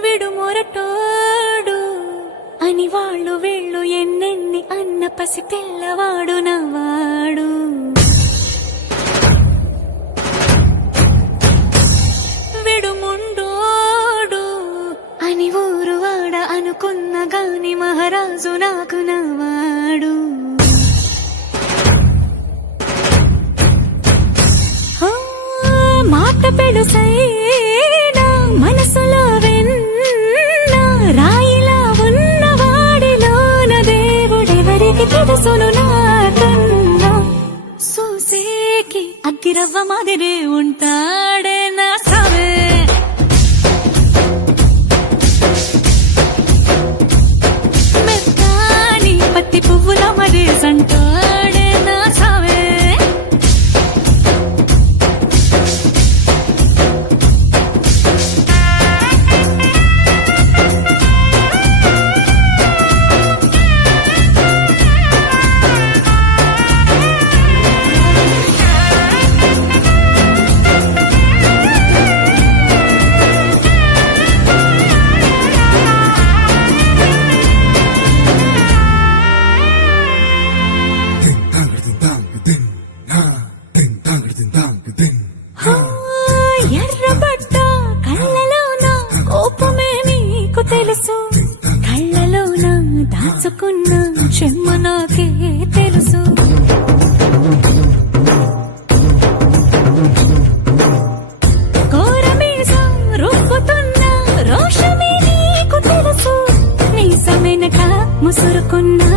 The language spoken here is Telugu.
విడు మొరటోడు అని వాళ్ళు వీళ్ళు ఎన్నెన్ని అన్న పసి పిల్లవాడు నవాడు. విడు ముండోడు అని ఊరు వాడ అనుకున్న గాని మహారాజు నాకు నవాడు. మాట పెడుసైనా మనసులో వెన్న రాయిలా ఉన్నవాడిలోన దేవుడెవరికి తెలుసును నాకన్నా. సూసేకి అగ్గిరవ్వ మాదిరే ఉంటాడే నా సావే. మెత్తాని పత్తి పువ్వుల మరి సంటాడే నా సావే. ఎర్రబడ్డ కళ్ళలోన కోపమే నీకు తెలుసు, కళ్ళలోన దాచుకున్న చెమ్మ నాకే తెలుసు. కోరమీసం రుబ్బుతున్న రోషమే నీకు తెలుసు, మీసమెనక ముసురుకున్న